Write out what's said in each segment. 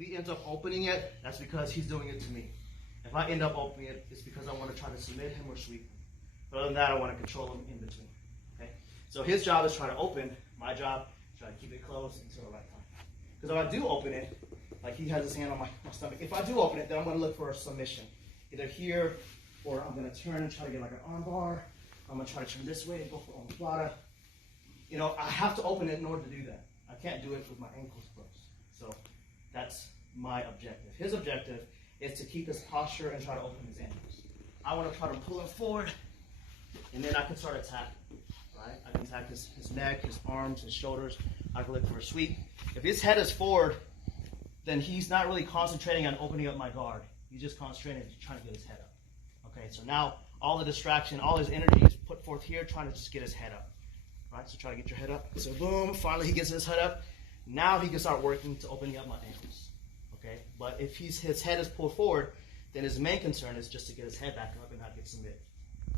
he ends up opening it, that's because he's doing it to me. If I end up opening it, it's because I want to try to submit him or sweep him. But other than that, I want to control him in between. Okay? So his job is try to open. My job is try to keep it closed until the right time. Because if I do open it, like he has his hand on my stomach, if I do open it, then I'm going to look for a submission. Either here, or I'm going to turn and try to get like an arm bar. I'm going to try to turn this way and go for omoplata. You know, I have to open it in order to do that. I can't do it with my ankles closed. So that's my objective. His objective is to keep his posture and try to open his ankles. I want to try to pull him forward, and then I can start attacking. Right? I can attack his neck, his arms, his shoulders. I can look for a sweep. If his head is forward, then he's not really concentrating on opening up my guard. He's just concentrating on trying to get his head up. Okay, so now all the distraction, all his energy is put forth here, trying to just get his head up. Right, so try to get your head up. So boom, finally he gets his head up. Now he can start working to opening up my ankles. Okay, but if his head is pulled forward, then his main concern is just to get his head back up and not get submitted.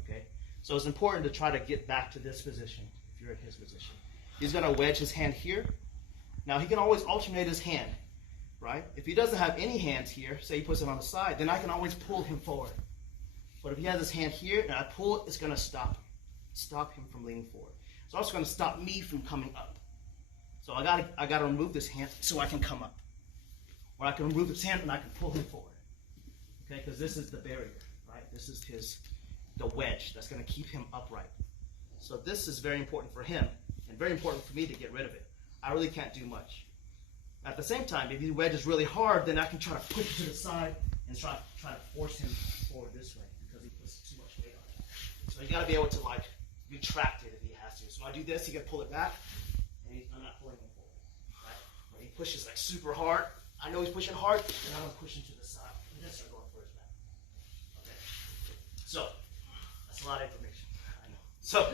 Okay, so it's important to try to get back to this position if you're in his position. He's going to wedge his hand here. Now he can always alternate his hand, right? If he doesn't have any hands here, say he puts it on the side, then I can always pull him forward. But if he has his hand here and I pull it, it's going to stop him from leaning forward. It's also going to stop me from coming up. So I got to remove this hand so I can come up. Or I can remove his hand and I can pull him forward. Okay, because this is the barrier, right? This is the wedge that's going to keep him upright. So this is very important for him and very important for me to get rid of it. I really can't do much. At the same time, if he wedges really hard, then I can try to push it to the side and try to force him forward this way because he puts too much weight on it. So you got to be able to like retract it if he has to. So when I do this, he can pull it back, and I'm not pulling him forward. Right? When he pushes like super hard, I know he's pushing hard, and I'm going to push him to the side. And then start going for his back. Okay. So that's a lot of information. I know. So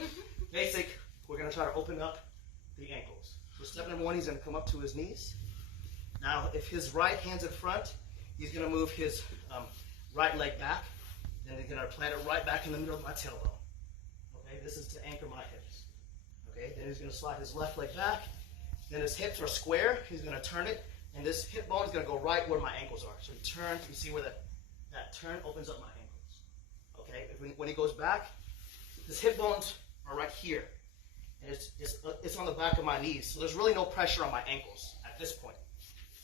basic, we're going to try to open up the ankles. So step number one, he's going to come up to his knees. Now, if his right hand's in front, he's going to move his right leg back. Then he's going to plant it right back in the middle of my tailbone. Okay, this is to anchor my hips. Okay, then he's going to slide his left leg back. Then his hips are square. He's going to turn it, and this hip bone is going to go right where my ankles are. So he turns. You see where that turn opens up my ankles. Okay, when he goes back, his hip bones are right here. And it's on the back of my knees. So there's really no pressure on my ankles at this point.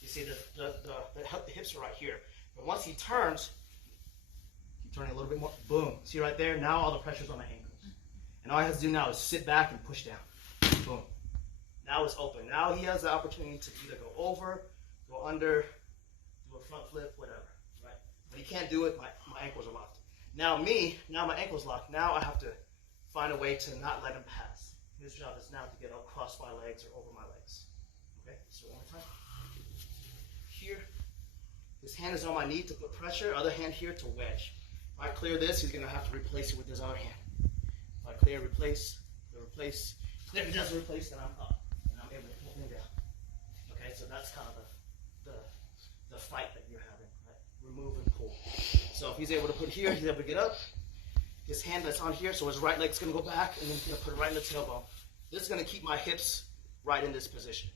You see the hips are right here. But once he turns, keep turning a little bit more. Boom. See right there? Now all the pressure's on my ankles. And all I have to do now is sit back and push down. Boom. Now it's open. Now he has the opportunity to either go over, go under, do a front flip, whatever. Right? But he can't do it. My ankles are locked. Now my ankle's locked. Now I have to find a way to not let him pass. His job is now to get across my legs or over my legs. Okay? So one more time. Here. His hand is on my knee to put pressure. Other hand here to wedge. If I clear this, he's going to have to replace it with his other hand. If I clear, replace, clear, if he doesn't replace, then I'm up. And I'm able to pull him down. Okay, so that's kind of the fight that you're having. Right? Remove and pull. So if he's able to put here, he's able to get up. His hand that's on here, so his right leg's going to go back, and then he's going to put it right in the tailbone. This is going to keep my hips right in this position.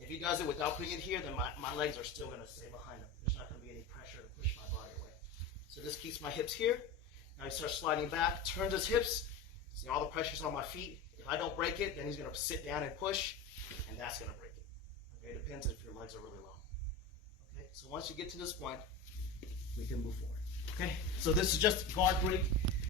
If he does it without putting it here, then my legs are still going to stay behind him. There's not going to be any pressure to push my body away. So this keeps my hips here. Now he starts sliding back, turns his hips. See all the pressure's on my feet. If I don't break it, then he's going to sit down and push, and that's going to break it. Okay, it depends if your legs are really long. Okay, so once you get to this point, we can move forward. Okay, so this is just guard break.